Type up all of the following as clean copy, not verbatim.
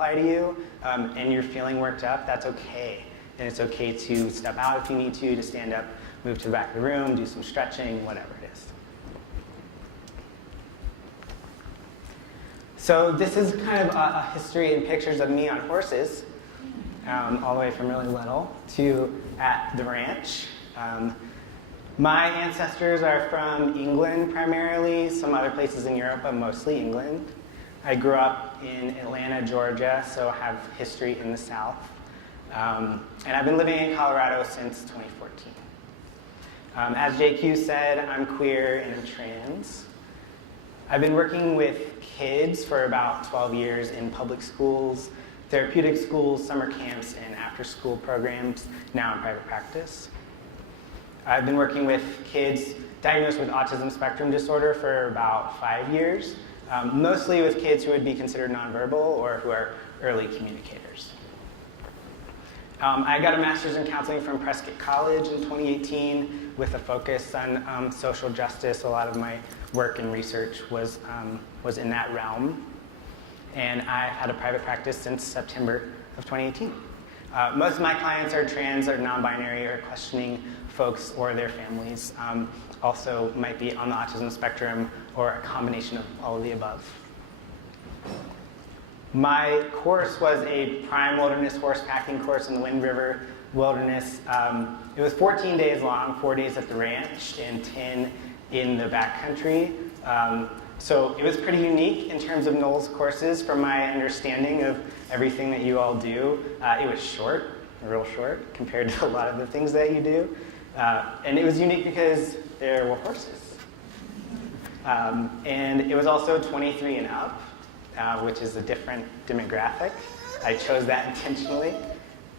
apply to you, and you're feeling worked up, that's okay. And it's okay to step out if you need to stand up, move to the back of the room, do some stretching, whatever it is. So this is kind of a history and pictures of me on horses, all the way from really little to at the ranch. My ancestors are from England primarily, some other places in Europe, but mostly England. I grew up in Atlanta, Georgia, so I have history in the South. And I've been living in Colorado since 2014. As JQ said, I'm queer and I'm trans. I've been working with kids for about 12 years in public schools, therapeutic schools, summer camps, and after-school programs, now in private practice. I've been working with kids diagnosed with autism spectrum disorder for about 5 years, mostly with kids who would be considered nonverbal or who are early communicators. I got a master's in counseling from Prescott College in 2018 with a focus on social justice. A lot of my work and research was in that realm. And I've had a private practice since September of 2018. Most of my clients are trans or non-binary or questioning folks or their families. Also might be on the autism spectrum or a combination of all of the above. My course was a prime wilderness horse packing course in the Wind River Wilderness. It was 14 days long, 4 days at the ranch and 10 in the backcountry. So it was pretty unique in terms of NOLS courses from my understanding of everything that you all do. It was short, real short, compared to a lot of the things that you do. And it was unique because there were horses. And it was also 23 and up, which is a different demographic. I chose that intentionally.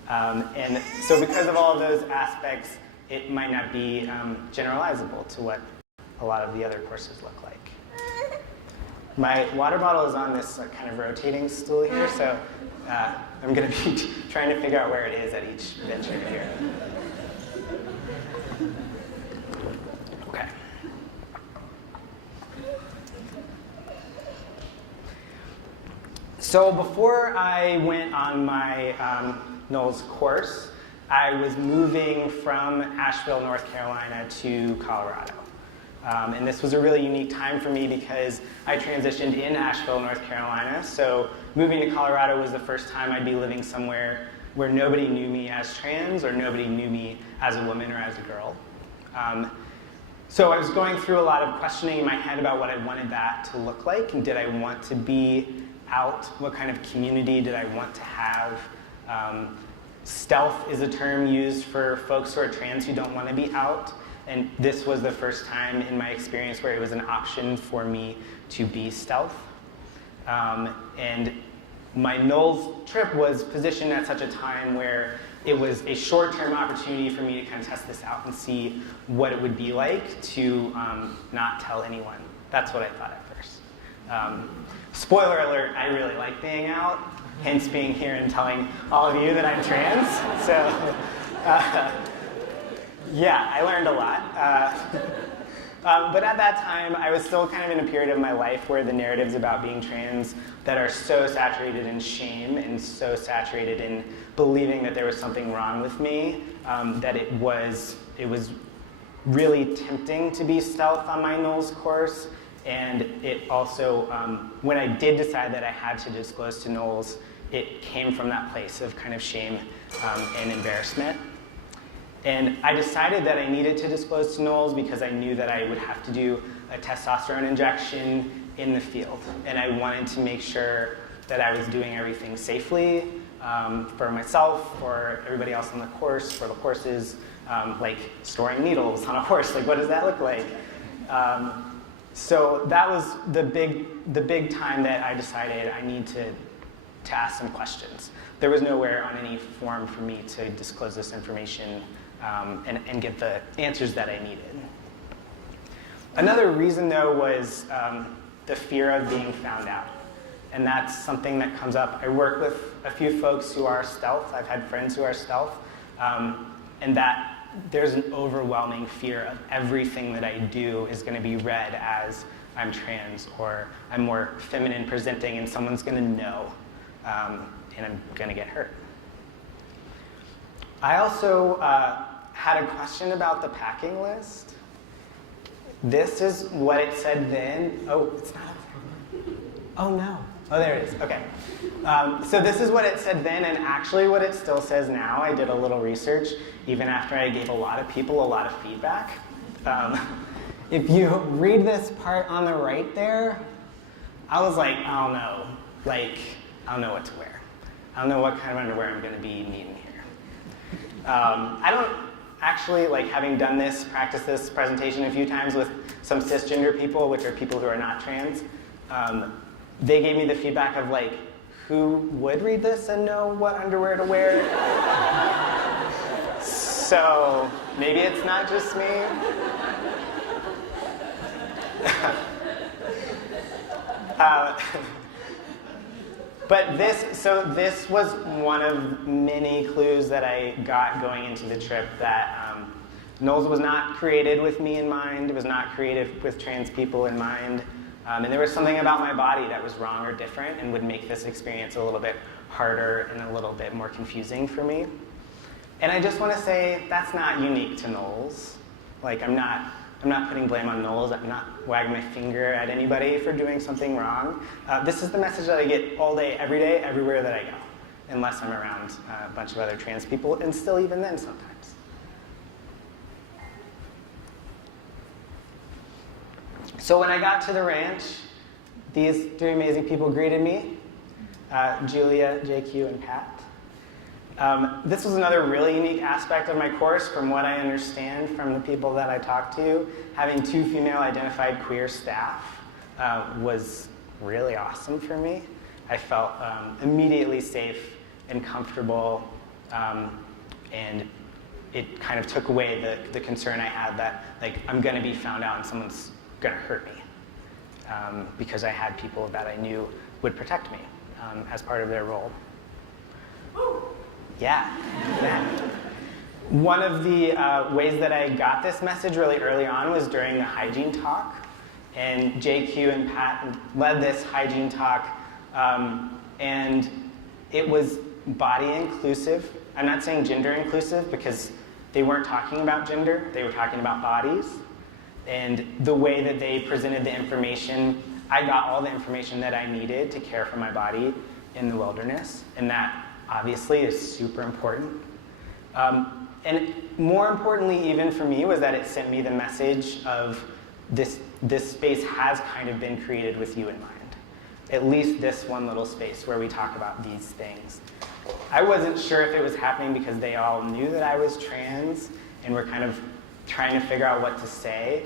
And so because of all of those aspects, it might not be generalizable to what a lot of the other courses look like. My water bottle is on this kind of rotating stool here, so I'm going to be trying to figure out where it is at each bench over here. Okay. So before I went on my NOLS course, I was moving from Asheville, North Carolina to Colorado. And this was a really unique time for me because I transitioned in Asheville, North Carolina. So moving to Colorado was the first time I'd be living somewhere where nobody knew me as trans or nobody knew me as a woman or as a girl. So I was going through a lot of questioning in my head about what I wanted that to look like, and did I want to be out? What kind of community did I want to have? Stealth is a term used for folks who are trans who don't want to be out. And this was the first time in my experience where it was an option for me to be stealth. And my NOLS trip was positioned at such a time where it was a short-term opportunity for me to kind of test this out and see what it would be like to not tell anyone. That's what I thought at first. Spoiler alert, I really like being out, hence being here and telling all of you that I'm trans. So. Yeah, I learned a lot. But at that time, I was still kind of in a period of my life where the narratives about being trans that are so saturated in shame and so saturated in believing that there was something wrong with me, that it was really tempting to be stealth on my NOLS course. And it also, when I did decide that I had to disclose to NOLS, it came from that place of kind of shame and embarrassment. And I decided that I needed to disclose to NOLS because I knew that I would have to do a testosterone injection in the field. And I wanted to make sure that I was doing everything safely for myself, for everybody else on the course, for the horses, like storing needles on a horse. Like, what does that look like? So that was the big time that I decided I need to ask some questions. There was nowhere on any form for me to disclose this information and get the answers that I needed. Another reason, though, was the fear of being found out. And that's something that comes up. I work with a few folks who are stealth. I've had friends who are stealth. And that there's an overwhelming fear of everything that I do is going to be read as I'm trans or I'm more feminine presenting and someone's going to know. and I'm going to get hurt. I also had a question about the packing list. This is what it said then. Oh, it's not up there. Oh, no. Oh, there it is. Okay. So this is what it said then, and actually what it still says now. I did a little research, even after I gave a lot of people a lot of feedback. If you read this part on the right there, I was like, I don't know. Like, I don't know what to wear. I don't know what kind of underwear I'm going to be needing here. I don't actually, like, having done this, practiced this presentation a few times with some cisgender people, which are people who are not trans, they gave me the feedback of, like, who would read this and know what underwear to wear? So maybe it's not just me. But this was one of many clues that I got going into the trip that NOLS was not created with me in mind. It was not created with trans people in mind. And there was something about my body that was wrong or different and would make this experience a little bit harder and a little bit more confusing for me. And I just want to say that's not unique to NOLS. Like, I'm not putting blame on NOLS. I'm not wagging my finger at anybody for doing something wrong. This is the message that I get all day, everywhere that I go, unless I'm around a bunch of other trans people, and still even then sometimes. So when I got to the ranch, these three amazing people greeted me, Julia, JQ, and Pat. This was another really unique aspect of my course from what I understand from the people that I talked to. Having two female-identified queer staff was really awesome for me. I felt immediately safe and comfortable, and it kind of took away the concern I had that, like, I'm going to be found out and someone's going to hurt me, because I had people that I knew would protect me as part of their role. Yeah. One of the ways that I got this message really early on was during the hygiene talk. And JQ and Pat led this hygiene talk. And it was body inclusive. I'm not saying gender inclusive because they weren't talking about gender. They were talking about bodies. And the way that they presented the information, I got all the information that I needed to care for my body in the wilderness. And that obviously is super important. And more importantly even for me was that it sent me the message of this space has kind of been created with you in mind. At least this one little space where we talk about these things. I wasn't sure if it was happening because they all knew that I was trans and were kind of trying to figure out what to say,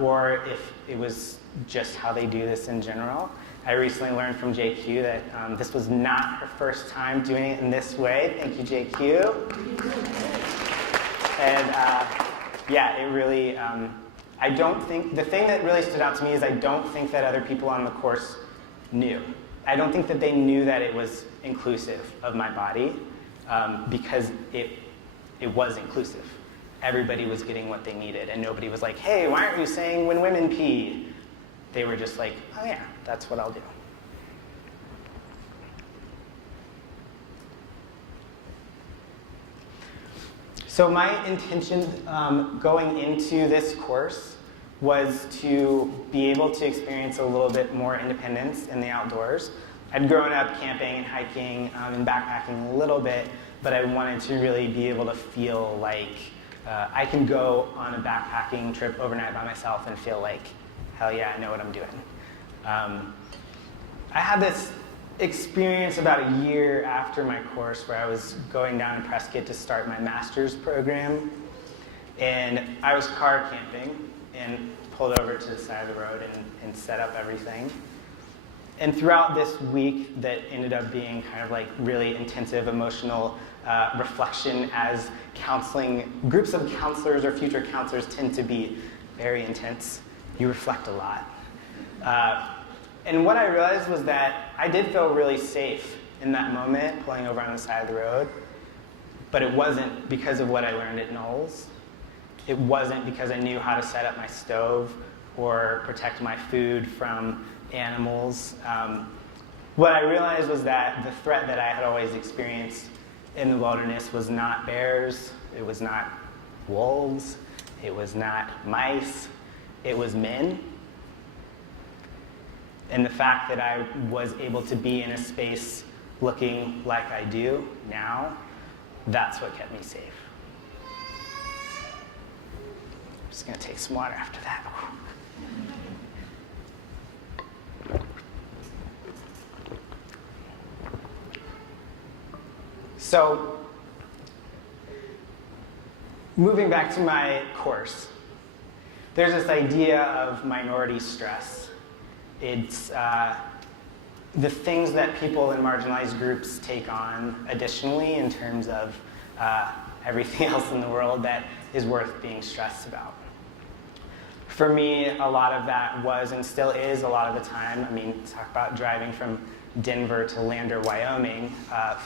or if it was just how they do this in general. I recently learned from JQ that this was not her first time doing it in this way. Thank you, JQ. And yeah, it really, I don't think, the thing that really stood out to me is I don't think that other people on the course knew. I don't think that they knew that it was inclusive of my body, because it was inclusive. Everybody was getting what they needed, and nobody was like, hey, why aren't you saying when women pee? They were just like, oh yeah, that's what I'll do. So my intention going into this course was to be able to experience a little bit more independence in the outdoors. I'd grown up camping and hiking and backpacking a little bit, but I wanted to really be able to feel like I can go on a backpacking trip overnight by myself and feel like, hell yeah, I know what I'm doing. I had this experience about a year after my course where I was going down to Prescott to start my master's program, and I was car camping and pulled over to the side of the road and set up everything. And throughout this week that ended up being kind of like really intensive emotional reflection, as counseling, groups of counselors or future counselors tend to be very intense. You reflect a lot. And what I realized was that I did feel really safe in that moment, pulling over on the side of the road, but it wasn't because of what I learned at NOLS. It wasn't because I knew how to set up my stove or protect my food from animals. what I realized was that the threat that I had always experienced in the wilderness was not bears, it was not wolves, it was not mice, it was men. And the fact that I was able to be in a space looking like I do now, that's what kept me safe. I'm just going to take some water after that. So, moving back to my course, there's this idea of minority stress. It's the things that people in marginalized groups take on additionally in terms of everything else in the world that is worth being stressed about. For me, a lot of that was and still is a lot of the time, I mean, talk about driving from Denver to Lander, Wyoming,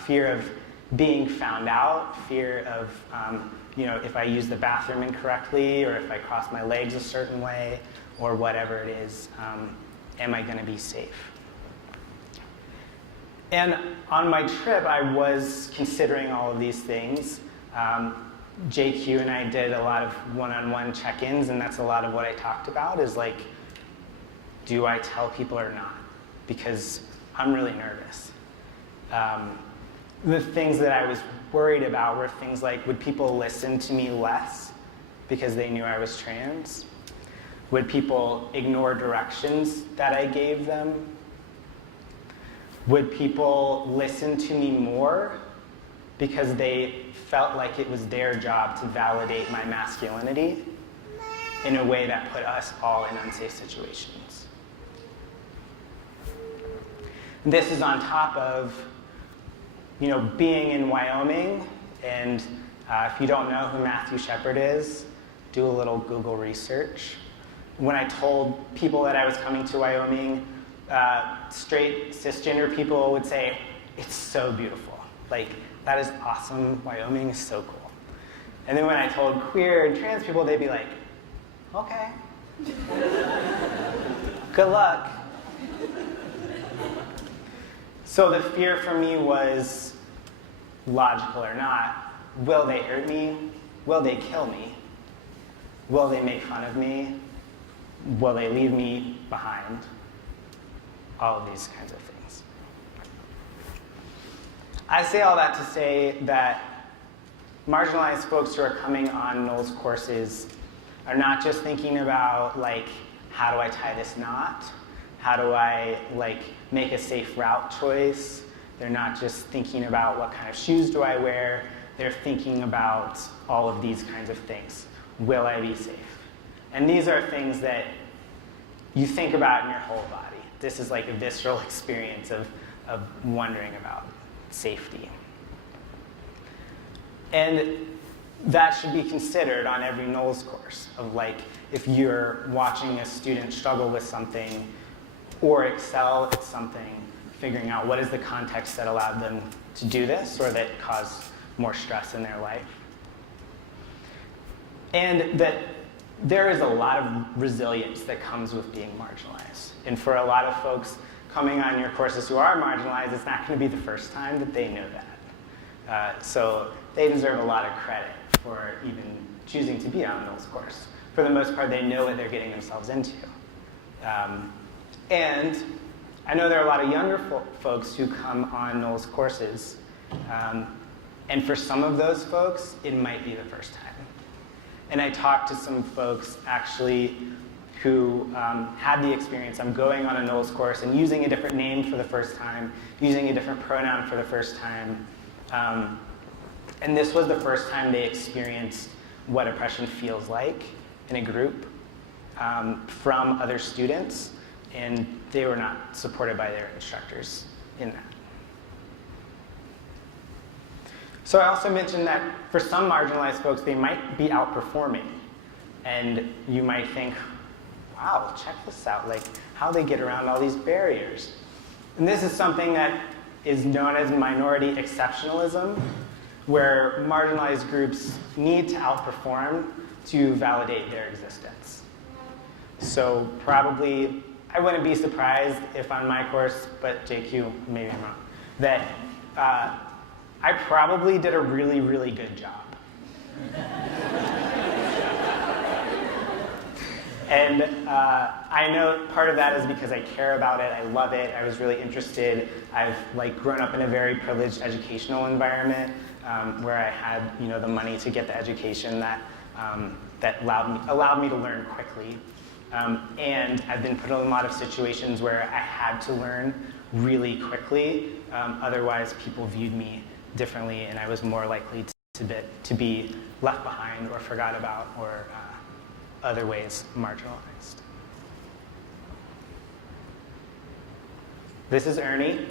fear of being found out, fear of, if I use the bathroom incorrectly or if I cross my legs a certain way or whatever it is, am I going to be safe? And on my trip, I was considering all of these things. JQ and I did a lot of one-on-one check-ins, and that's a lot of what I talked about is like, do I tell people or not? Because I'm really nervous. The things that I was worried about were things like, would people listen to me less because they knew I was trans? Would people ignore directions that I gave them? Would people listen to me more because they felt like it was their job to validate my masculinity in a way that put us all in unsafe situations? This is on top of being in Wyoming, and if you don't know who Matthew Shepard is, do a little Google research. When I told people that I was coming to Wyoming, straight cisgender people would say, it's so beautiful. Like, that is awesome. Wyoming is so cool. And then when I told queer and trans people, they'd be like, okay. Good luck. So the fear for me was, logical or not, will they hurt me? Will they kill me? Will they make fun of me? Will they leave me behind? All of these kinds of things. I say all that to say that marginalized folks who are coming on NOLS courses are not just thinking about, like, how do I tie this knot? How do I, make a safe route choice? They're not just thinking about what kind of shoes do I wear. They're thinking about all of these kinds of things. Will I be safe? And these are things that you think about in your whole body. This is like a visceral experience of wondering about safety. And that should be considered on every NOLS course of if you're watching a student struggle with something or excel at something, figuring out what is the context that allowed them to do this or that caused more stress in their life. And that there is a lot of resilience that comes with being marginalized. And for a lot of folks coming on your courses who are marginalized, it's not going to be the first time that they know that. So they deserve a lot of credit for even choosing to be on a NOLS course. For the most part, they know what they're getting themselves into. And I know there are a lot of younger folks who come on NOLS courses, and for some of those folks, it might be the first time. And I talked to some folks actually who had the experience. I'm going on a NOLS course and using a different name for the first time, using a different pronoun for the first time. And this was the first time they experienced what oppression feels like in a group from other students. And they were not supported by their instructors in that. So I also mentioned that for some marginalized folks, they might be outperforming. And you might think, wow, check this out, how they get around all these barriers. And this is something that is known as minority exceptionalism, where marginalized groups need to outperform to validate their existence. So probably I wouldn't be surprised if on my course, but JQ, maybe I'm wrong, that I probably did a really, really good job. And I know part of that is because I care about it, I love it, I was really interested. I've grown up in a very privileged educational environment where I had the money to get the education that allowed me to learn quickly. And I've been put in a lot of situations where I had to learn really quickly. Otherwise, people viewed me differently, and I was more likely to be left behind or forgot about or other ways marginalized. This is Ernie.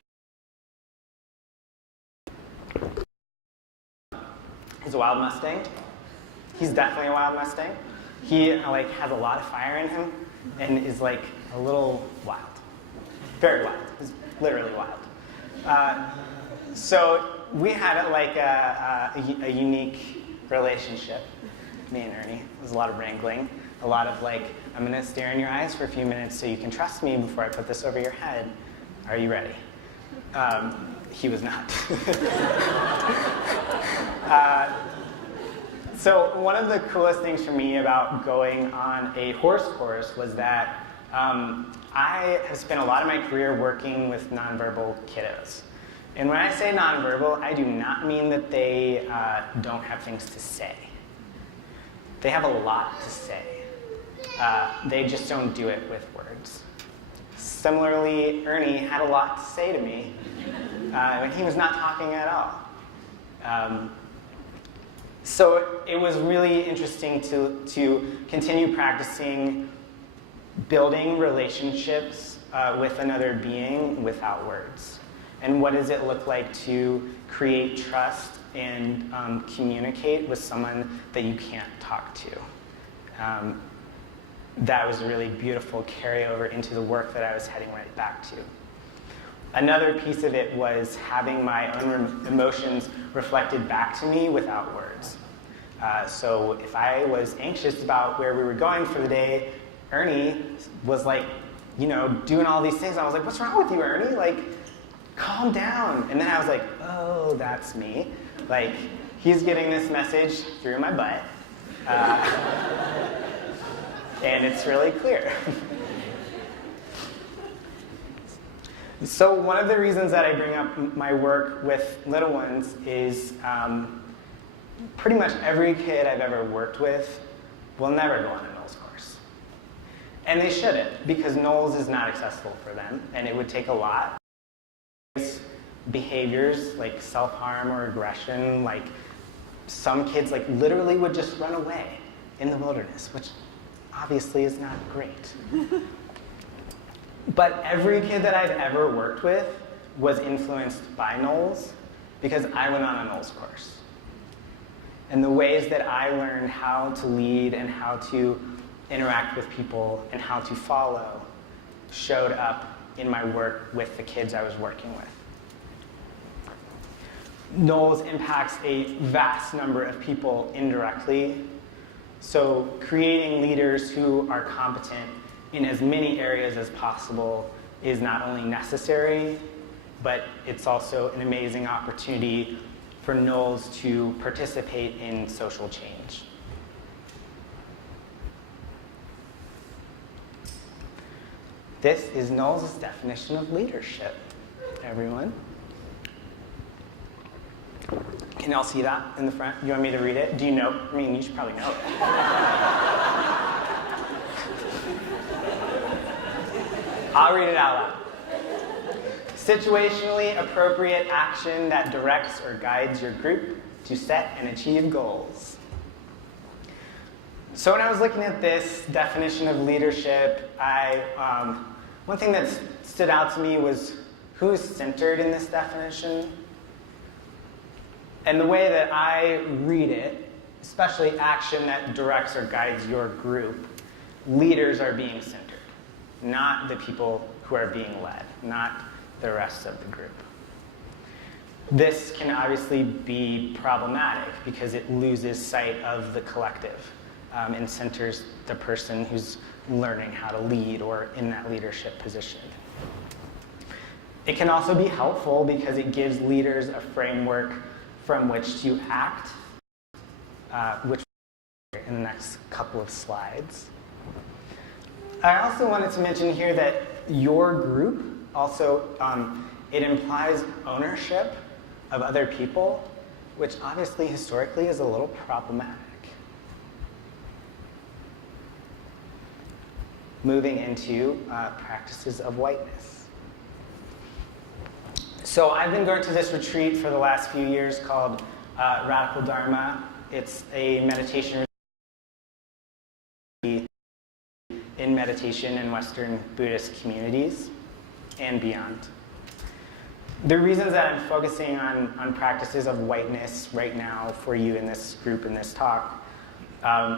He's a wild Mustang. He's definitely a wild Mustang. He has a lot of fire in him and is a little wild. Very wild. He's literally wild. So we had a unique relationship, me and Ernie. There's a lot of wrangling, a lot of I'm gonna stare in your eyes for a few minutes so you can trust me before I put this over your head. Are you ready? He was not. So one of the coolest things for me about going on a horse course was that I have spent a lot of my career working with nonverbal kiddos. And when I say nonverbal, I do not mean that they don't have things to say. They have a lot to say. They just don't do it with words. Similarly, Ernie had a lot to say to me when he was not talking at all. So it was really interesting to continue practicing building relationships with another being without words. And what does it look like to create trust and communicate with someone that you can't talk to? That was a really beautiful carryover into the work that I was heading right back to. Another piece of it was having my own emotions reflected back to me without words. So if I was anxious about where we were going for the day, Ernie was doing all these things. I was like, what's wrong with you, Ernie? Calm down. And then I was like, oh, that's me. He's getting this message through my butt. And it's really clear. So one of the reasons that I bring up my work with little ones is pretty much every kid I've ever worked with will never go on a NOLS course. And they shouldn't, because NOLS is not accessible for them, and it would take a lot. Behaviors like self-harm or aggression, some kids literally would just run away in the wilderness, which obviously is not great. But every kid that I've ever worked with was influenced by NOLS because I went on a NOLS course. And the ways that I learned how to lead and how to interact with people and how to follow showed up in my work with the kids I was working with. NOLS impacts a vast number of people indirectly. So creating leaders who are competent in as many areas as possible is not only necessary, but it's also an amazing opportunity for NOLS to participate in social change. This is NOLS' definition of leadership, everyone. Can y'all see that in the front? You want me to read it? Do you know? I mean, you should probably know it. I'll read it out loud. Situationally appropriate action that directs or guides your group to set and achieve goals. So when I was looking at this definition of leadership, one thing that stood out to me was who is centered in this definition. And the way that I read it, especially action that directs or guides your group, leaders are being centered, not the people who are being led, not the rest of the group. This can obviously be problematic because it loses sight of the collective. and centers the person who's learning how to lead or in that leadership position. It can also be helpful because it gives leaders a framework from which to act, which we'll in the next couple of slides. I also wanted to mention here that your group also, it implies ownership of other people, which obviously historically is a little problematic. Moving into practices of whiteness. So I've been going to this retreat for the last few years called Radical Dharma. It's a meditation in meditation in Western Buddhist communities and beyond. The reasons that I'm focusing on practices of whiteness right now for you in this group, in this talk,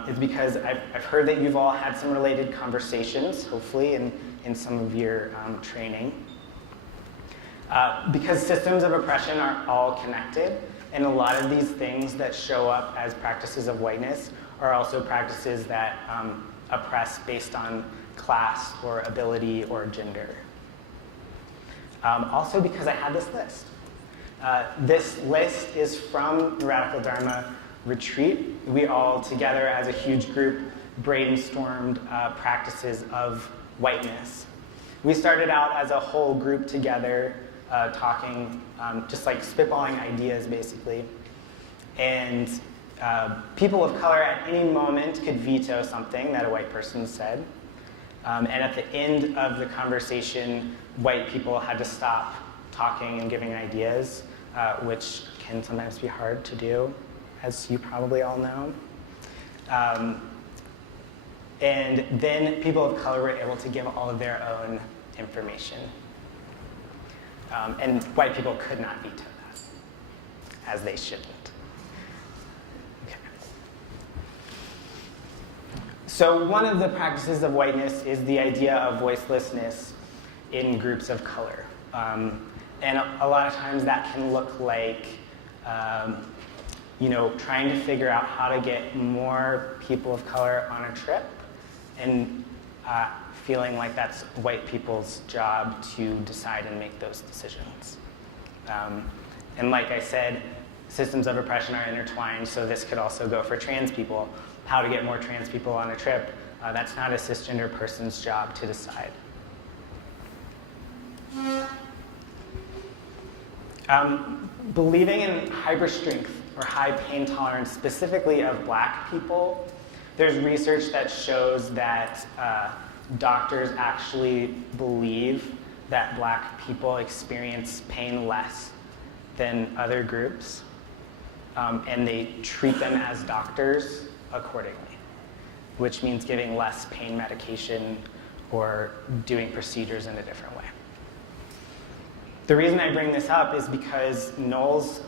is because I've heard that you've all had some related conversations, hopefully, in some of your training. Because systems of oppression are all connected, and a lot of these things that show up as practices of whiteness are also practices that oppress based on class or ability or gender. Also because I had this list. This list is from the Radical Dharma retreat. We all together as a huge group brainstormed practices of whiteness. We started out as a whole group together talking, just like spitballing ideas basically. And people of color at any moment could veto something that a white person said. And at the end of the conversation, white people had to stop talking and giving ideas, which can sometimes be hard to do, as you probably all know. And then people of color were able to give all of their own information. And white people could not veto that, as they shouldn't. Okay. So one of the practices of whiteness is the idea of voicelessness in groups of color. And a lot of times that can look like trying to figure out how to get more people of color on a trip and feeling like that's white people's job to decide and make those decisions. And like I said, systems of oppression are intertwined, so this could also go for trans people. How to get more trans people on a trip, that's not a cisgender person's job to decide. Believing in hyperstrength or high pain tolerance, specifically of Black people, there's research that shows that doctors actually believe that Black people experience pain less than other groups, and they treat them as doctors accordingly, which means giving less pain medication or doing procedures in a different way. The reason I bring this up is because NOLS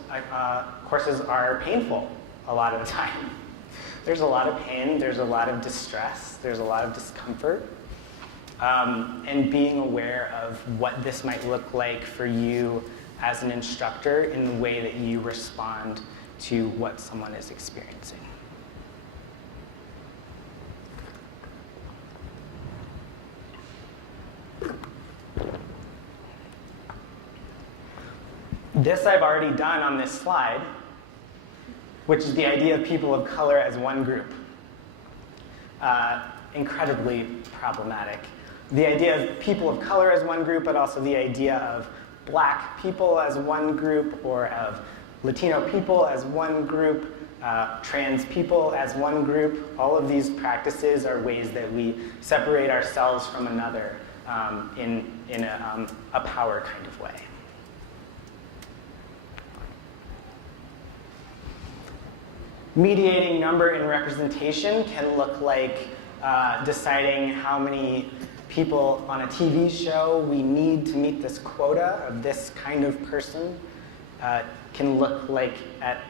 courses are painful a lot of the time. There's a lot of pain, there's a lot of distress, there's a lot of discomfort. And being aware of what this might look like for you as an instructor in the way that you respond to what someone is experiencing. This I've already done on this slide, which is the idea of people of color as one group. Incredibly problematic. The idea of people of color as one group, but also the idea of Black people as one group, or of Latino people as one group, trans people as one group. All of these practices are ways that we separate ourselves from another in a power kind of way. Mediating number and representation can look like deciding how many people on a TV show we need to meet this quota of this kind of person. Can look like at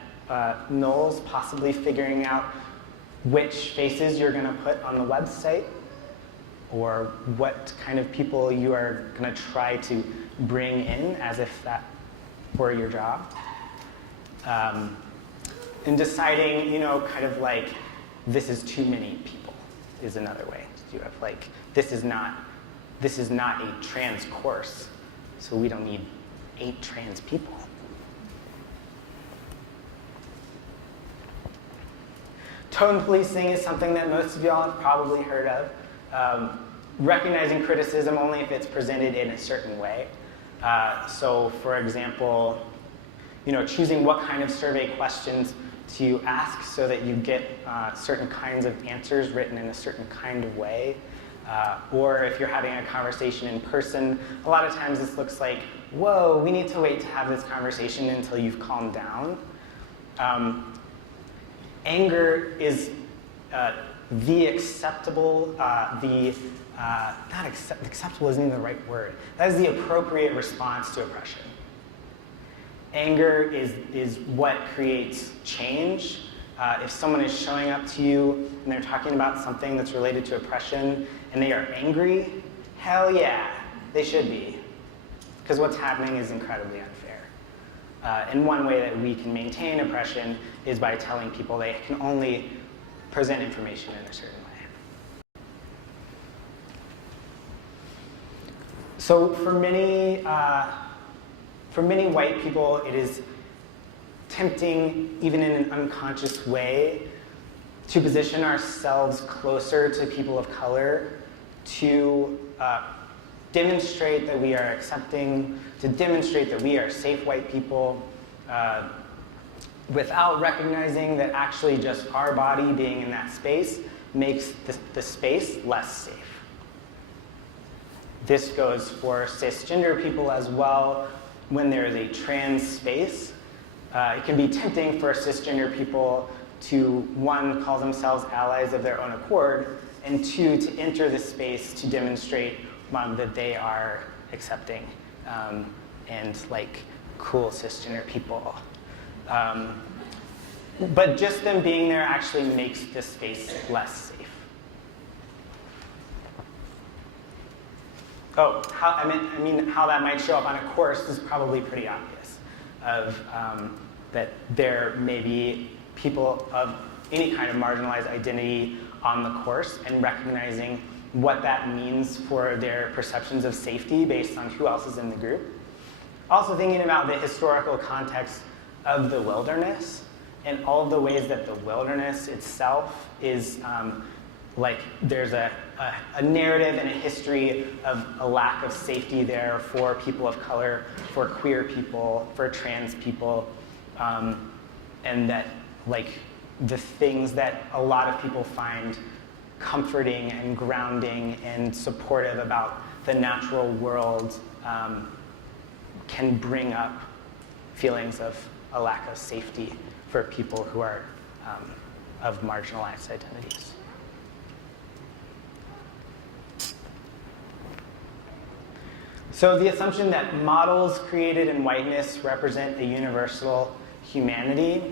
NOLS possibly figuring out which faces you're going to put on the website, or what kind of people you are going to try to bring in as if that were your job. And deciding, kind of like this is too many people is another way to do it. Like, this is not a trans course, so we don't need 8 trans people. Tone policing is something that most of y'all have probably heard of. Recognizing criticism only if it's presented in a certain way. So for example, choosing what kind of survey questions to ask so that you get certain kinds of answers written in a certain kind of way. Or if you're having a conversation in person, a lot of times this looks like, whoa, we need to wait to have this conversation until you've calmed down. Anger is the acceptable, acceptable isn't even the right word. That is the appropriate response to oppression. Anger is what creates change. If someone is showing up to you and they're talking about something that's related to oppression and they are angry, hell yeah, they should be. Because what's happening is incredibly unfair. And one way that we can maintain oppression is by telling people they can only present information in a certain way. So for many white people, it is tempting, even in an unconscious way, to position ourselves closer to people of color, to demonstrate that we are accepting, to demonstrate that we are safe white people, without recognizing that actually just our body being in that space makes the space less safe. This goes for cisgender people as well. When there is a trans space, it can be tempting for cisgender people to, 1, call themselves allies of their own accord, and 2, to enter the space to demonstrate that they are accepting and like cool cisgender people. But just them being there actually makes this space less safe. Oh, how that might show up on a course is probably pretty obvious. That there may be people of any kind of marginalized identity on the course, and recognizing what that means for their perceptions of safety based on who else is in the group. Also thinking about the historical context of the wilderness and all of the ways that the wilderness itself is there's a narrative and a history of a lack of safety there for people of color, for queer people, for trans people, and that the things that a lot of people find comforting and grounding and supportive about the natural world can bring up feelings of a lack of safety for people who are of marginalized identities. So the assumption that models created in whiteness represent a universal humanity.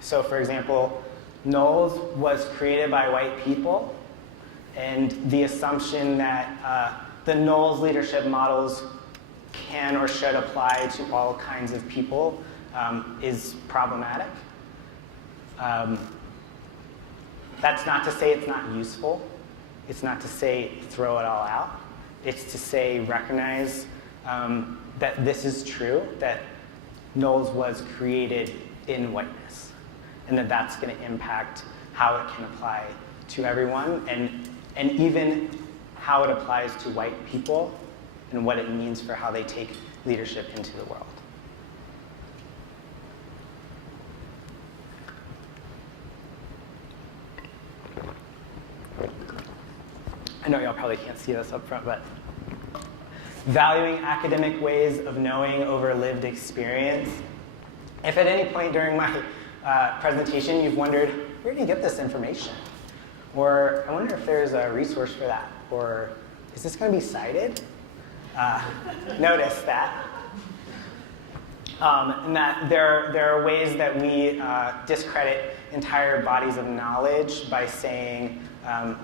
So for example, NOLS was created by white people, and the assumption that the NOLS leadership models can or should apply to all kinds of people is problematic. That's not to say it's not useful. It's not to say throw it all out. It's to say recognize that this is true, that NOLS was created in whiteness, and that that's going to impact how it can apply to everyone, and even how it applies to white people and what it means for how they take leadership into the world. I know y'all probably can't see this up front, but valuing academic ways of knowing over lived experience. If at any point during my presentation you've wondered, where do you get this information? Or I wonder if there's a resource for that, or is this going to be cited? Notice that. And that there are ways that we discredit entire bodies of knowledge by saying,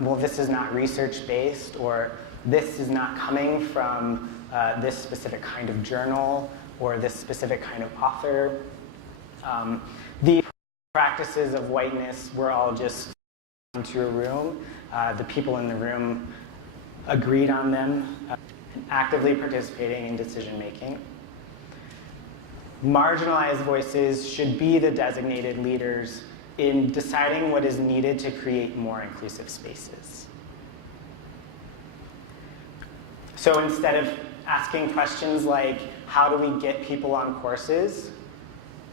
well, this is not research-based, or this is not coming from this specific kind of journal, or this specific kind of author. The practices of whiteness were all just into a room, the people in the room agreed on them, and actively participating in decision making. Marginalized voices should be the designated leaders in deciding what is needed to create more inclusive spaces. So instead of asking questions like, how do we get people on courses,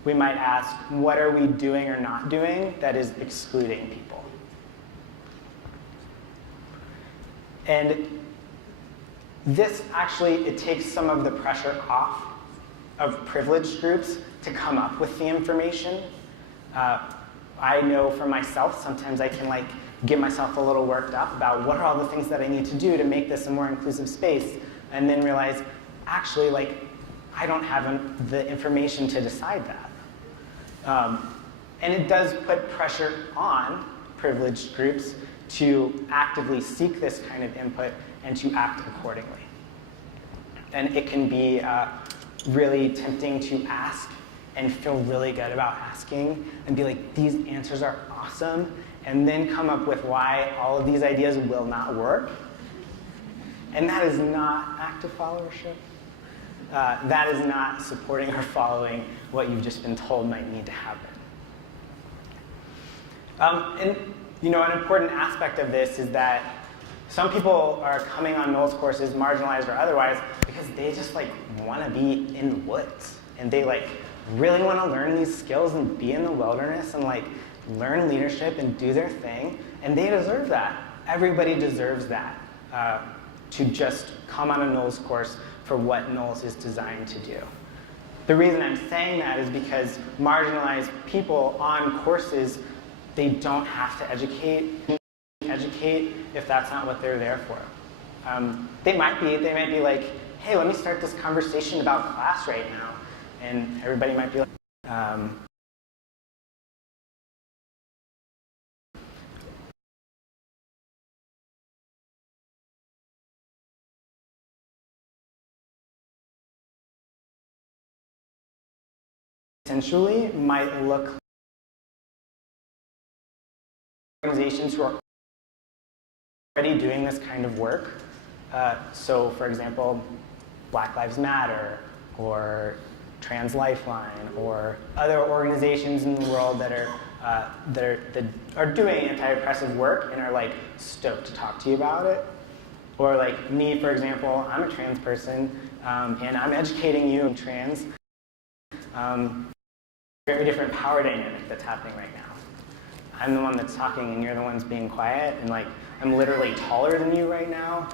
we might ask, what are we doing or not doing that is excluding people? And this actually, it takes some of the pressure off of privileged groups to come up with the information. I know for myself, sometimes I can get myself a little worked up about what are all the things that I need to do to make this a more inclusive space, and then realize, actually, I don't have the information to decide that. And it does put pressure on privileged groups to actively seek this kind of input and to act accordingly. And it can be really tempting to ask and feel really good about asking and be like, these answers are awesome, and then come up with why all of these ideas will not work. And that is not active followership. That is not supporting or following what you've just been told might need to happen. And an important aspect of this is that some people are coming on NOLS courses, marginalized or otherwise, because they just want to be in the woods, and they really want to learn these skills and be in the wilderness and learn leadership and do their thing, and they deserve that. Everybody deserves that, to just come on a NOLS course for what NOLS is designed to do. The reason I'm saying that is because marginalized people on courses, they don't have to educate if that's not what they're there for. They might be like, hey, let me start this conversation about class right now. And everybody might be like, essentially might look organizations who are already doing this kind of work. So, for example, Black Lives Matter, or Trans Lifeline, or other organizations in the world that are doing anti-oppressive work and are stoked to talk to you about it. Or me, for example, I'm a trans person, and I'm educating you on trans. Very different power dynamic that's happening right now. I'm the one that's talking and you're the ones being quiet, and I'm literally taller than you right now.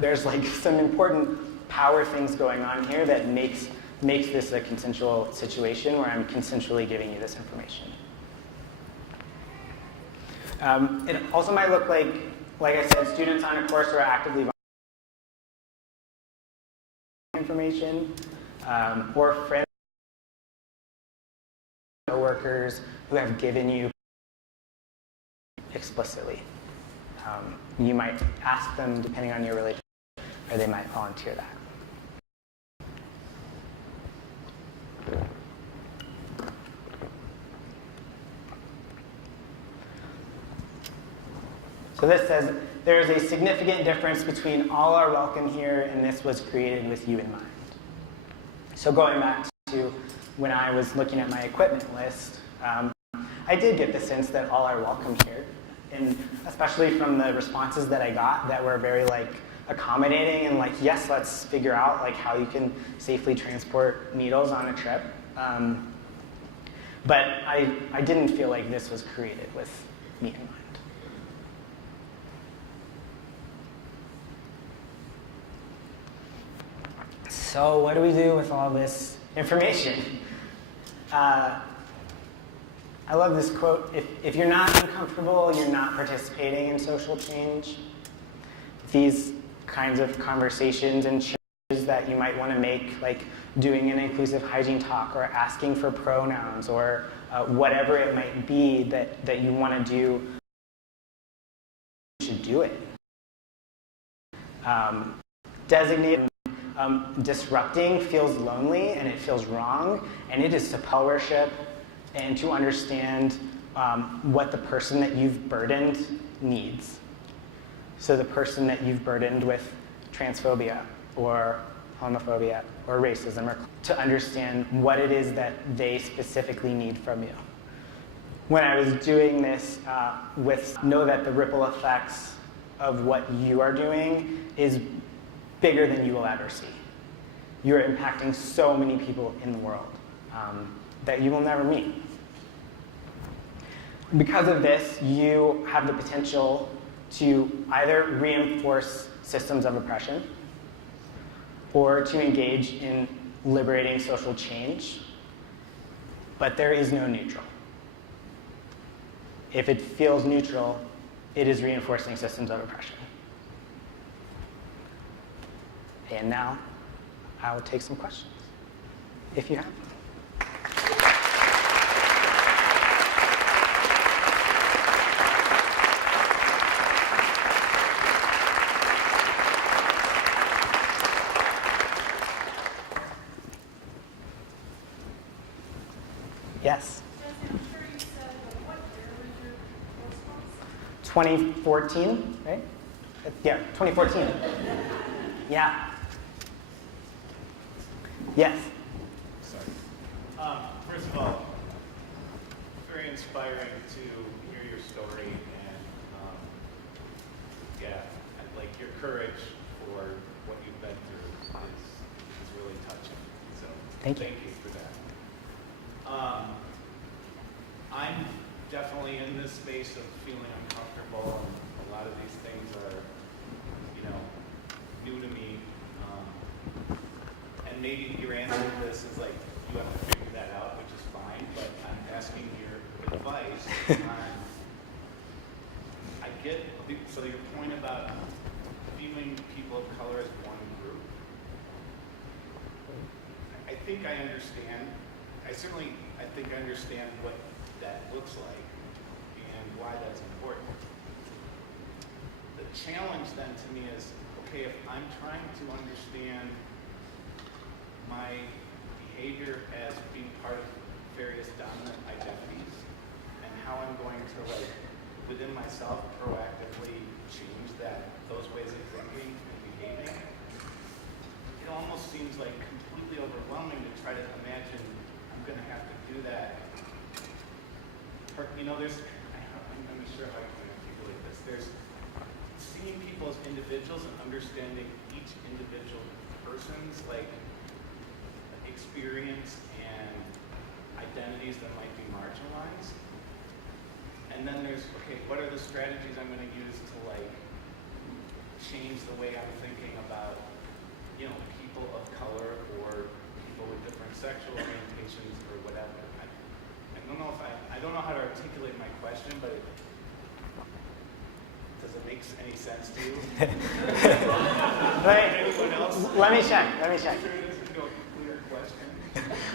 There's some important power things going on here that makes this a consensual situation where I'm consensually giving you this information. It also might look like I said, students on a course who are actively information, or friends or workers who have given you explicitly. You might ask them, depending on your religion, or they might volunteer that. So this says, there is a significant difference between all are welcome here and this was created with you in mind. So going back to when I was looking at my equipment list, I did get the sense that all are welcome here. And especially from the responses that I got that were very accommodating and yes, let's figure out how you can safely transport needles on a trip. But I didn't feel like this was created with me in mind. So what do we do with all this information? I love this quote, if you're not uncomfortable, you're not participating in social change. These kinds of conversations and changes that you might want to make, doing an inclusive hygiene talk or asking for pronouns or whatever it might be that you want to do, you should do it. Designated disrupting feels lonely and it feels wrong, and it is to followership and to understand what the person that you've burdened needs. So the person that you've burdened with transphobia or homophobia or racism, or to understand what it is that they specifically need from you. When I was doing this, know that the ripple effects of what you are doing is bigger than you will ever see. You are impacting so many people in the world that you will never meet. Because of this, you have the potential to either reinforce systems of oppression or to engage in liberating social change, but there is no neutral. If it feels neutral, it is reinforcing systems of oppression. And now, I will take some questions, if you have them. Yes? I'm sure you said, what year was your response? 2014, right? Yeah, 2014. Yeah. Yes. Sorry. First of all, very inspiring to hear your story, and yeah, and like your courage for what you've been through is really touching. So Thank you for that. I'm definitely in this space of feeling uncomfortable, and a lot of these things are, new to me. And maybe your answer to this is like, you have to figure that out, which is fine, but I'm asking your advice on, so your point about viewing people of color as one group. I think I understand. I think I understand what that looks like and why that's important. The challenge then to me is, okay, if I'm trying to understand my behavior as being part of various dominant identities and how I'm going to, within myself, proactively change those ways of thinking and behaving, it almost seems like completely overwhelming to try to imagine I'm going to have to do that. I'm not sure how I can articulate this. There's seeing people as individuals and understanding each individual person's experience and identities that might be marginalized. And then there's, okay, what are the strategies I'm going to use to change the way I'm thinking about, people of color or people with different sexual orientations or whatever. I don't know how to articulate my question, but does it make any sense to you? Anyone else? Let me check. Sure, this is a clear question.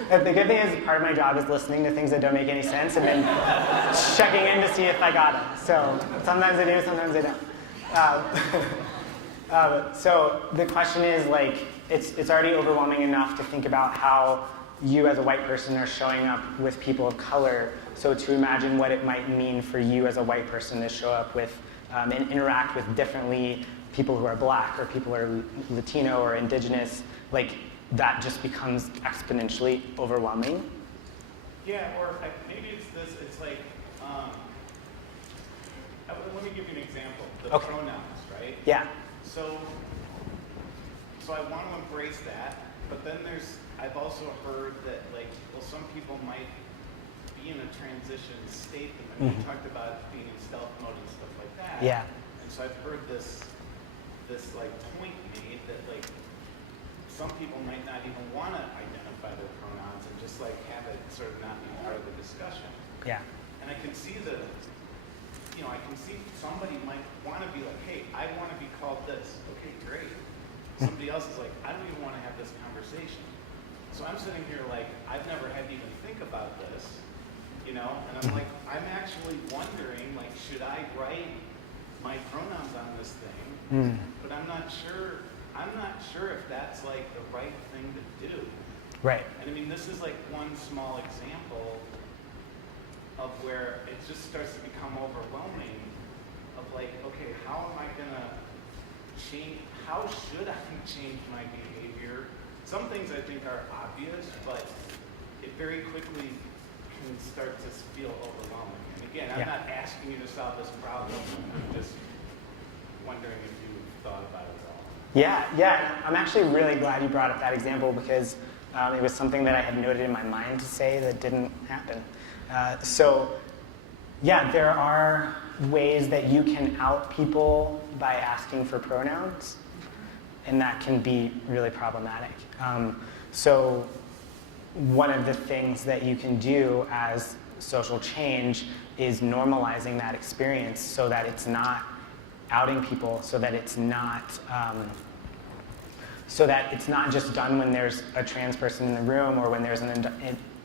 The good thing is part of my job is listening to things that don't make any sense and then checking in to see if I got it. So sometimes I do, sometimes I don't. So the question is it's already overwhelming enough to think about how you as a white person are showing up with people of color. So to imagine what it might mean for you as a white person to show up with and interact with differently people who are black or people who are Latino or indigenous, that just becomes exponentially overwhelming. Yeah, or maybe it's this, it's let me give you an example. The pronouns, right? Yeah. So I want to embrace that, but then I've also heard that some people might be in a transition state. We talked about being in stealth mode and stuff like that. Yeah. And so I've heard this point made that some people might not even want to identify their pronouns and just have it sort of not be part of the discussion. Yeah. And I can see I can see somebody might want to be hey, I want to be called this. Okay, great. Somebody else is I don't even want to have this conversation. So I'm sitting here I've never had to even think about this, and I'm actually wondering, should I write my pronouns on this thing? But I'm not sure if that's the right thing to do. Right. And this is one small example where it just starts to become overwhelming of like, okay, how am I gonna change, how should I change my behavior? Some things I think are obvious, but it very quickly can start to feel overwhelming. And again, I'm not asking you to solve this problem, I'm just wondering if you've thought about it at all. Yeah, I'm actually really glad you brought up that example because it was something that I had noted in my mind to say that didn't happen. There are ways that you can out people by asking for pronouns, and that can be really problematic. So one of the things that you can do as social change is normalizing that experience so that it's not outing people, so that it's not just done when there's a trans person in the room or when there's an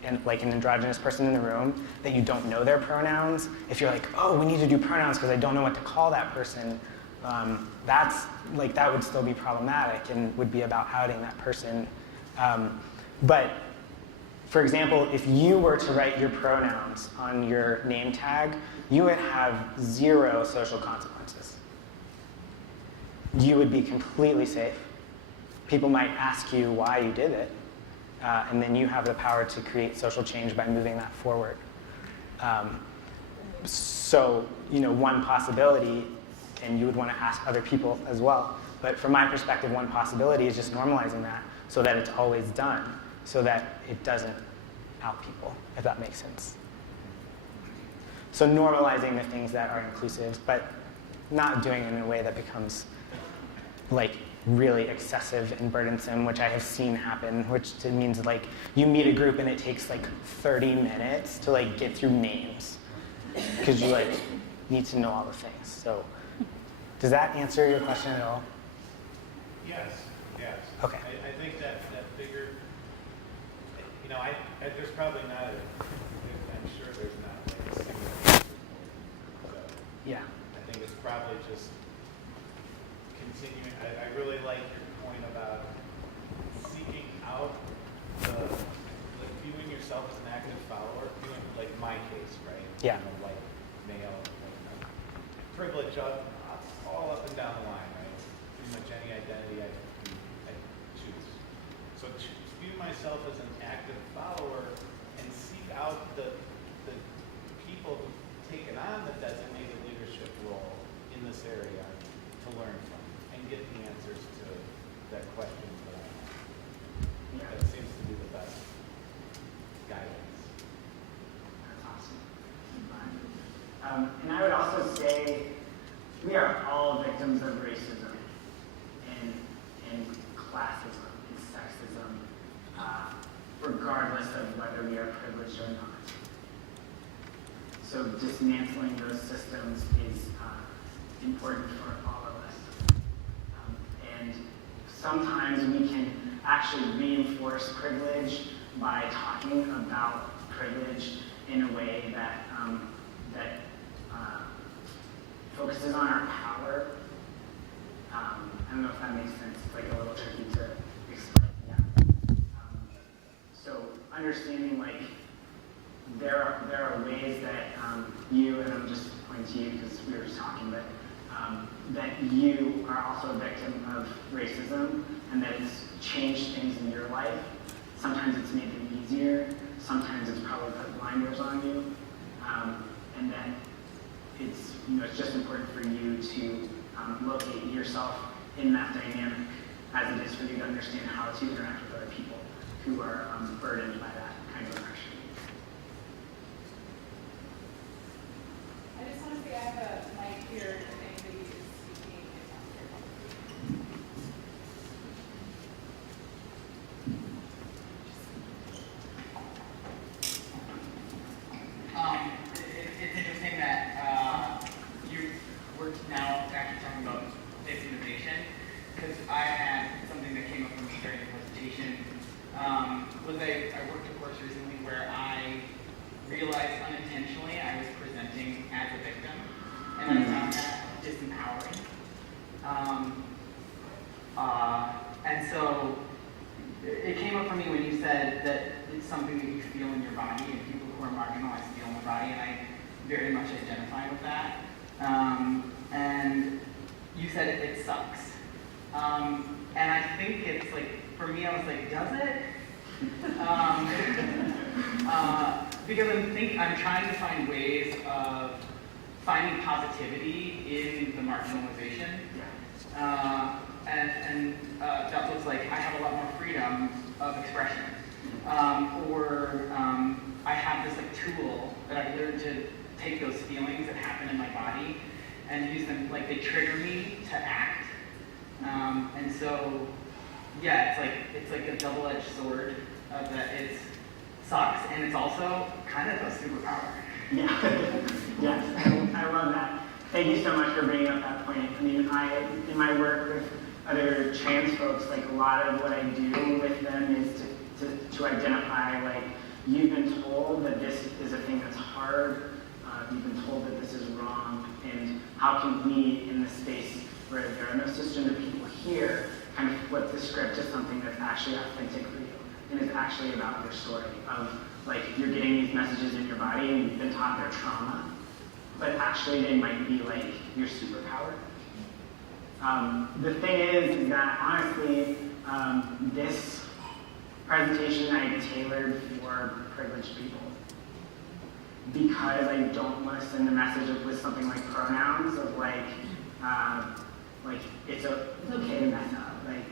androgynous person in the room that you don't know their pronouns. If you're like, oh, we need to do pronouns because I don't know what to call that person, that would still be problematic and would be about outing that person. But for example, if you were to write your pronouns on your name tag, you would have 0 social consequences. You would be completely safe. People might ask you why you did it, and then you have the power to create social change by moving that forward. One possibility, and you would want to ask other people as well, but from my perspective, one possibility is just normalizing that so that it's always done, so that it doesn't out people, if that makes sense. So normalizing the things that are inclusive, but not doing it in a way that becomes really excessive and burdensome, which I have seen happen, which means you meet a group and it takes 30 minutes to get through names because you need to know all the things. So does that answer your question at all? Yes. Okay. I think that figure, there's probably not, I'm sure there's not a single. So Yeah. I think it's probably just continuing. I really like your point about seeking out viewing yourself as an active follower, like my case, right? Yeah. White, male, privilege all up and down the line, right? Pretty much any identity I choose. So view myself as an active follower and seek out the people who've taken on the designated leadership role in this area to learn from and get the answers to that question that I have. Yeah. That seems to be the best guidance. That's awesome. And I would also say we are all victims of racism and classism and sexism, regardless of whether we are privileged or not. So dismantling those systems is important for all of us. And sometimes we can actually reinforce privilege by talking about privilege in a way that focuses on our power. I don't know if that makes sense. It's a little tricky to explain. Yeah. So understanding there are ways that you, and I'm just pointing to you because we were just talking, but that you are also a victim of racism and that it's changed things in your life. Sometimes it's made them easier. Sometimes it's probably put blinders on you. And that it's just important for you to locate yourself in that dynamic as it is for you to understand how to interact with other people who are burdened by that kind of oppression. I just want to say I have a mic here if anybody is speaking. It's interesting that we're now actually talking about this innovation, because I had something that came up for me during the presentation. I worked very much identify with that. And you said it sucks. And I think it's like, for me, I was like, does it? Because I'm trying to find ways of finding positivity in the marginalization. And that looks like I have a lot more freedom of expression. I have this like tool that I've learned to take those feelings that happen in my body and use them, like they trigger me to act. And so, yeah, it's like a double-edged sword that it sucks, and it's also kind of a superpower. Yeah, yes, I love that. Thank you so much for bringing up that point. I mean, in my work with other trans folks, like a lot of what I do with them is to identify, like, you've been told that this is a thing that's hard, you've been told that this is wrong, and how can we, in the space where there are no cisgender people here, kind of flip the script to something that's actually authentic for you, and is actually about your story of, like, you're getting these messages in your body and you've been taught they're trauma, but actually they might be like your superpower. The thing is that honestly, this presentation I tailored for privileged people because I don't want to send a message with something like pronouns of like it's okay to mess up. Like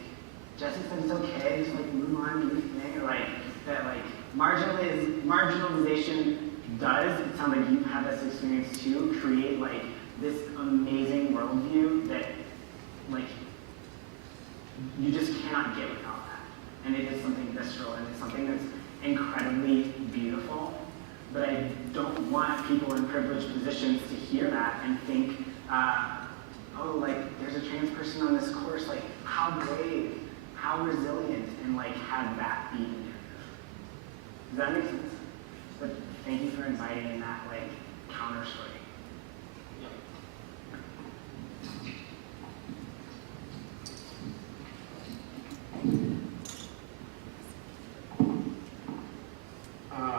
Jessie said, it's okay, just like move on, do your thing, or like that like marginalization does, it sounds like you've had this experience too, create like this amazing worldview that like you just cannot get without that. And it is something visceral and it's something that's incredibly beautiful. But I don't want people in privileged positions to hear that and think, oh, like there's a trans person on this course, like how brave, how resilient, and like have that be the narrative. Does that make sense? But thank you for inviting in that like counter story.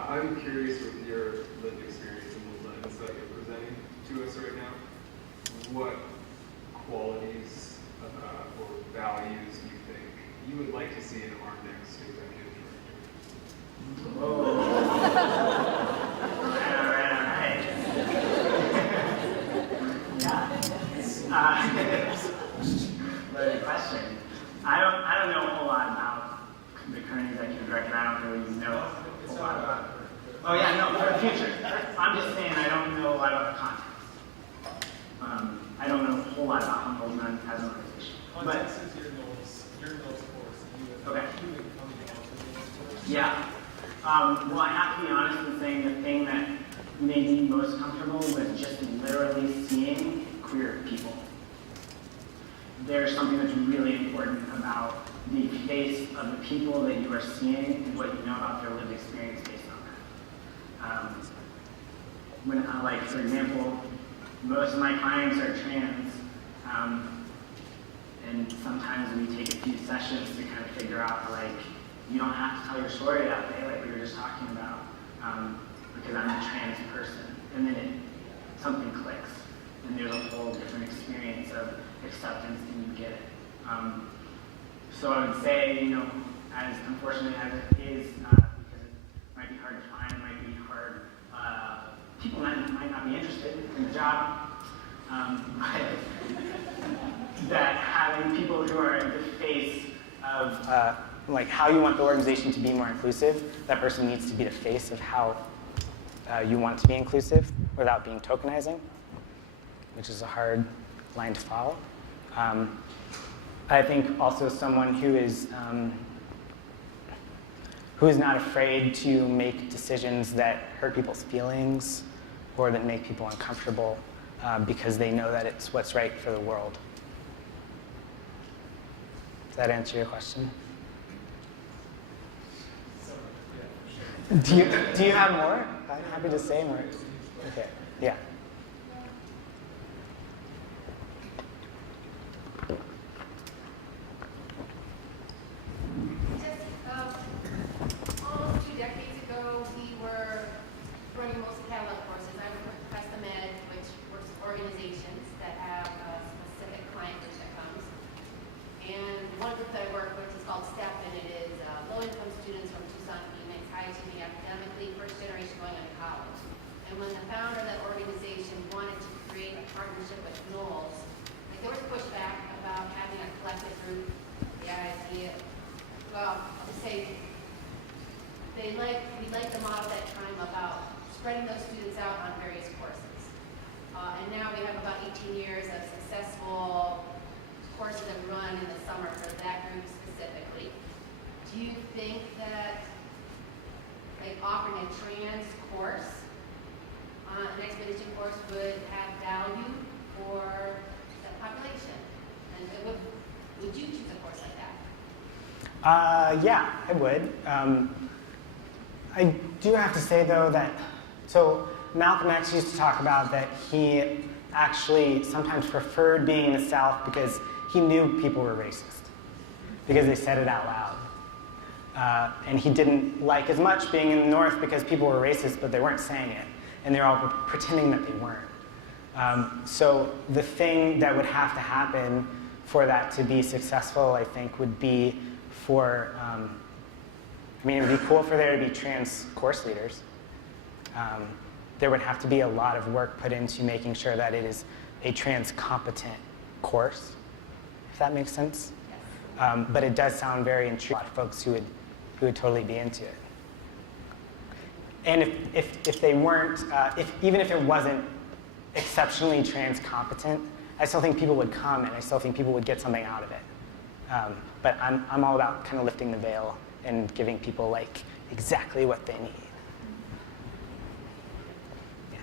I'm curious with your lived experience and the lens that you're presenting to us right now, what qualities or values you think you would like to see in our next executive director? Whoa. All right. Yeah. Loaded question. I don't know a whole lot about the current executive director. I don't really know a whole lot about it. Oh yeah, no, for the future. I'm just saying I don't know a lot about the context. I don't know a whole lot about Humboldt as an organization. Context is your NOLS course. Okay. You would come to the NOLS course. Yeah. Well, I have to be honest in saying the thing that made me most comfortable was just literally seeing queer people. There's something that's really important about the face of the people that you are seeing and what you know about their lived experience based on that. When, like, for example, most of my clients are trans, and sometimes we take a few sessions to kind of figure out, like, you don't have to tell your story that way, like we were just talking about, because I'm a trans person. And then something clicks, and there's a whole different experience of acceptance, and you get it. So I would say, you know, as unfortunate as it is, because it might be hard to find, it might be hard, people might not be interested in the job, but that having people who are the face of like how you want the organization to be more inclusive, that person needs to be the face of how you want it to be inclusive without being tokenizing, which is a hard line to follow. I think also someone who is not afraid to make decisions that hurt people's feelings or that make people uncomfortable because they know that it's what's right for the world. Does that answer your question? Do you have more? I'm happy to say more. Okay. Yeah. Almost 2 decades ago, we were running most Cadillac courses. I was a professor partnership with NOLS, like there was pushback about having a collective group. The idea, well, I'll just say we like the model that time about spreading those students out on various courses. And now we have about 18 years of successful courses that run in the summer for that group specifically. Do you think that like offering a trans course, an expedition course, would have value for that population? And would you choose a course like that? Yeah, I would. I do have to say though that, so Malcolm X used to talk about that he actually sometimes preferred being in the South because he knew people were racist, because they said it out loud. And he didn't like as much being in the North because people were racist, but they weren't saying it, and they were all pretending that they weren't. So the thing that would have to happen for that to be successful, I think, would be for, it would be cool for there to be trans course leaders. There would have to be a lot of work put into making sure that it is a trans competent course, if that makes sense. Yes. But it does sound very intriguing. A lot of folks who would totally be into it. And if they weren't, even if it wasn't exceptionally trans competent, I still think people would come, and I still think people would get something out of it. But I'm all about kind of lifting the veil and giving people like exactly what they need. Yeah.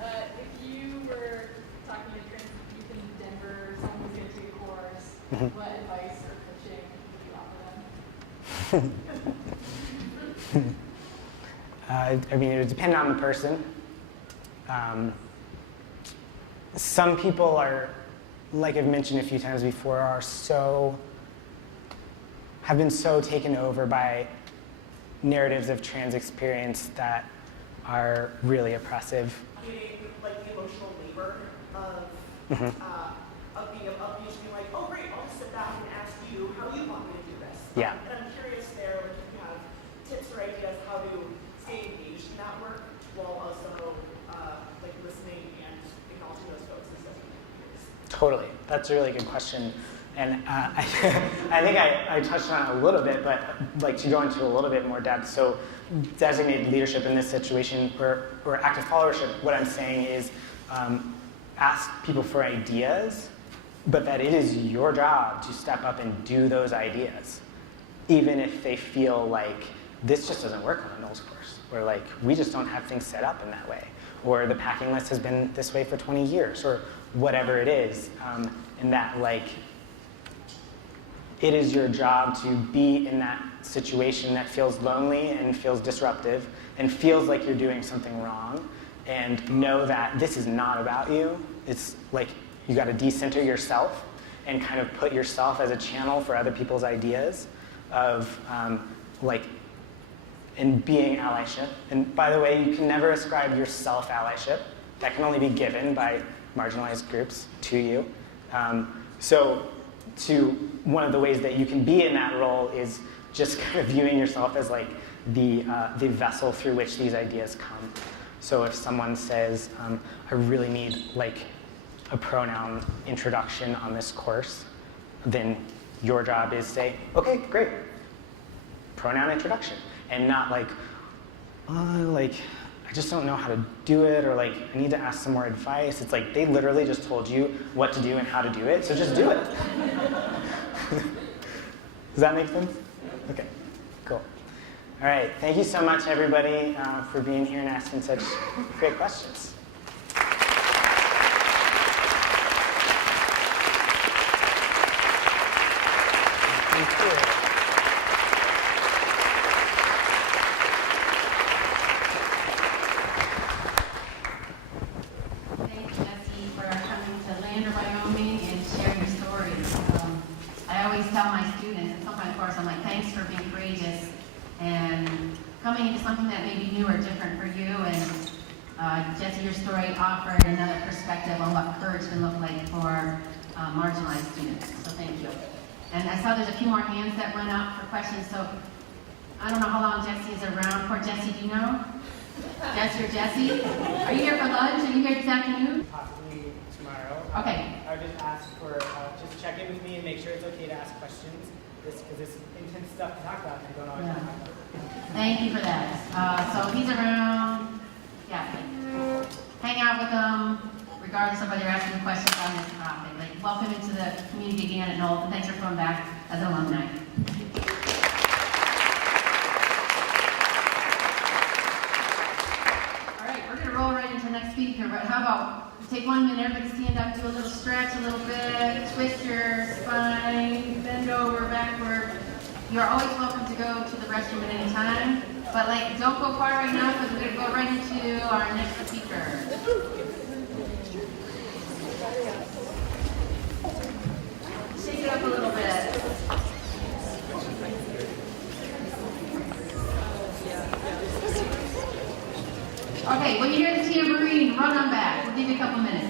If you were talking to trans youth in Denver, someone was going to take a course, what advice or coaching would you offer them? It would depend on the person. Some people are, like I've mentioned a few times before, have been so taken over by narratives of trans experience that are really oppressive. Like the emotional labor of just being like, oh great, I'll just sit back and ask you how you want me to do this. Yeah. And I'm curious there, like if you have tips or ideas how to stay engaged in that work while also like listening and acknowledging those folks as such. Totally. That's a really good question. And I think I touched on it a little bit, but like to go into a little bit more depth. So designated leadership in this situation or active followership, what I'm saying is ask people for ideas, but that it is your job to step up and do those ideas, even if they feel like this just doesn't work on a NOLS course, or like we just don't have things set up in that way, or the packing list has been this way for 20 years, or whatever it is, and that like it is your job to be in that situation that feels lonely and feels disruptive and feels like you're doing something wrong, and know that this is not about you. It's like you got to decenter yourself and kind of put yourself as a channel for other people's ideas of and being allyship. And by the way, you can never ascribe yourself allyship. That can only be given by marginalized groups to you. One of the ways that you can be in that role is just kind of viewing yourself as like the vessel through which these ideas come. So if someone says, I really need like a pronoun introduction on this course, then your job is say, okay, great, pronoun introduction. And not like, I just don't know how to do it, or like, I need to ask some more advice. It's like, they literally just told you what to do and how to do it, so just do it. Does that make sense? Okay, cool. All right, thank you so much, everybody, for being here and asking such great questions. Thank you. Thanks, Jessie, for coming to Lander, Wyoming, and sharing your stories. I always tell my students, and sometimes, of course, I'm like, thanks for being courageous and coming into something that may be new or different for you. And Jessie, your story offered another perspective on what courage can look like for marginalized students. So thank you. And I saw there's a few more hands that went up for questions. So I don't know how long Jessie is around. Poor Jessie, do you know? Jessie or Jessie? Are you here for lunch? Are you here this afternoon? Possibly tomorrow. Okay. I would just ask for, just check in with me and make sure it's okay to ask questions. Because this intense stuff to talk about and I don't always Yeah. talk about it. Thank you for that. So if he's around, yeah, hang out with him, regardless of whether you're asking questions on this topic. Like, welcome into the community again at NOLS, and thanks for coming back as an alumni. All right, we're gonna roll right into the next speaker, but how about take 1 minute, everybody stand up, do a little stretch, a little bit, twist your spine, bend over, backward. You're always welcome to go to the restroom at any time, but like, don't go far right now because we're gonna go right into our next speaker. Shake it up a little bit. Okay, when you hear the tambourine, run on back. We'll give you a couple minutes.